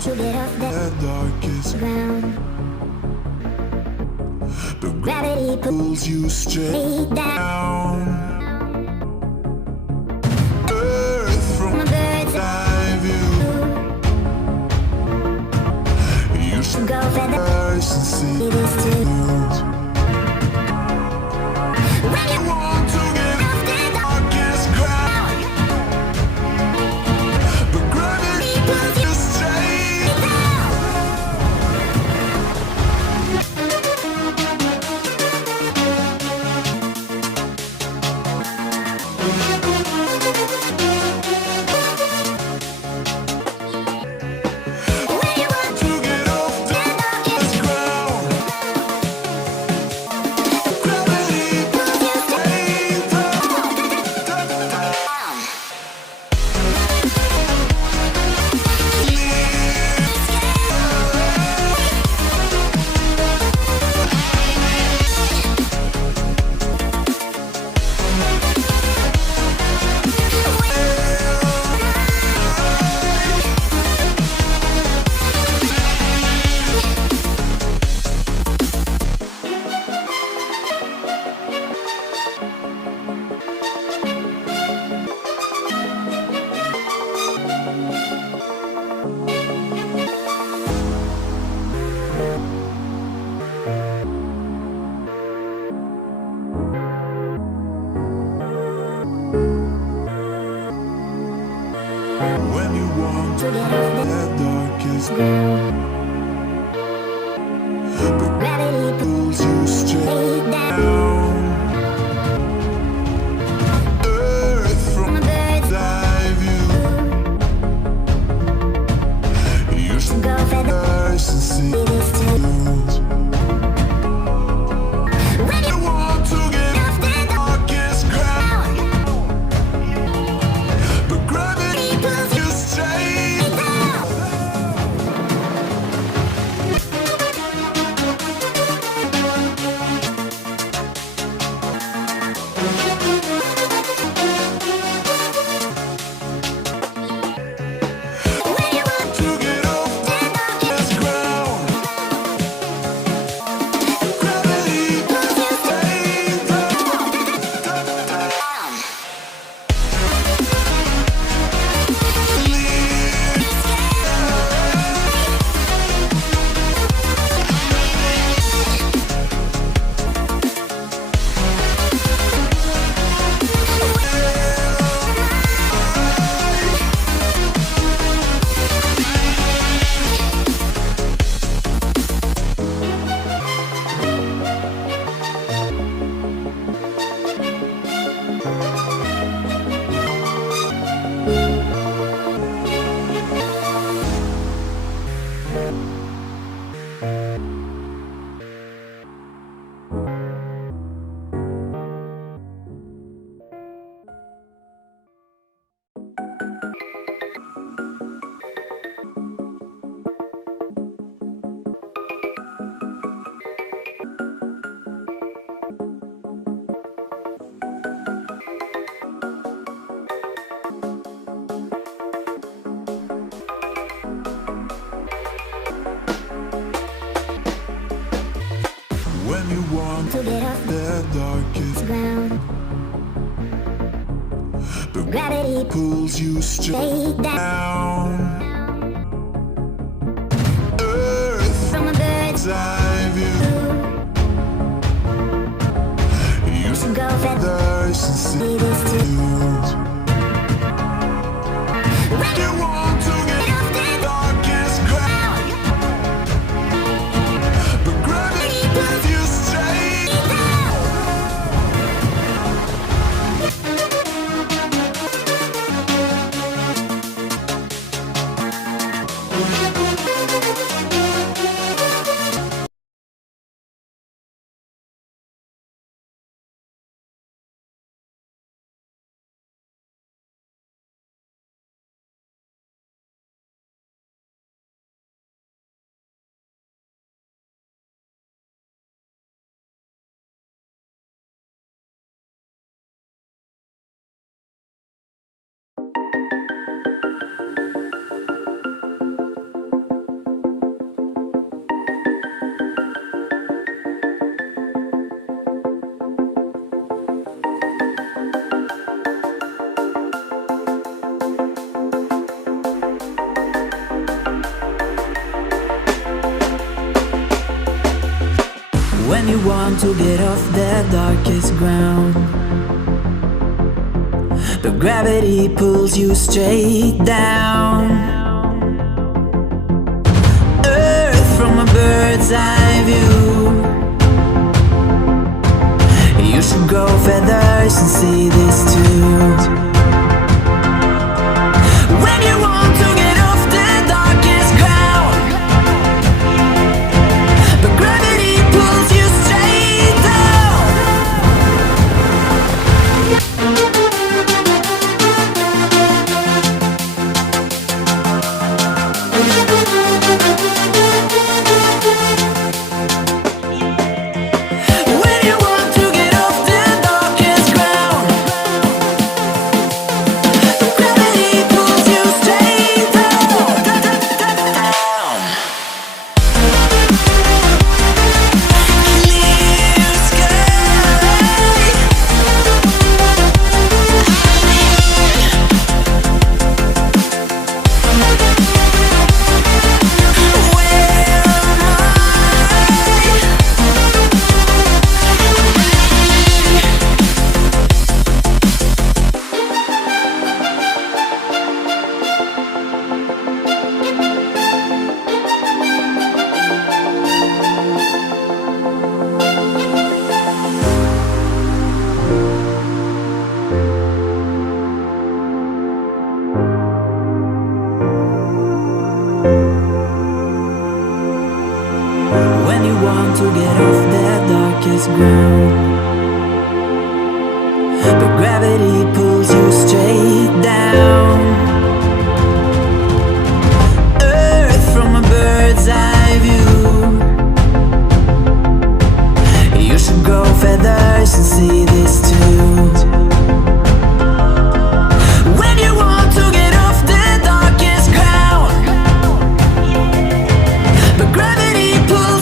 to get off the darkest ground, but gravity pulls you straight down. Earth from a bird's eye view. You should go feathers and see this too. When you want to get off the darkest ground, but gravity pulls you straight down. When you want to get off the darkest ground, gravity pulls you straight down. When you want to get off the darkest ground, but gravity pulls you straight down. Earth from a bird's eye view. You should go feathers and see this too. When you want to get off the darkest ground, but gravity pulls you straight down. When you want to get off the darkest ground, gravity pulls you straight down. When you want to get off the darkest ground, but gravity pulls you straight down. Earth from a bird's eye view. You should go feathers and see this too. When you want to get off the darkest ground, but gravity pulls you straight want to get off the darkest ground, but gravity pulls you straight down. Earth from a bird's eye view. You should grow feathers and see this too. When you want to get off the darkest ground, but gravity pulls you straight down. When you want to get off the darkest ground, but gravity pulls you straight down. Clear sky. Where am When you want to get off the darkest ground, but gravity pulls you straight down. Earth from a bird's eye view. You should grow feathers and see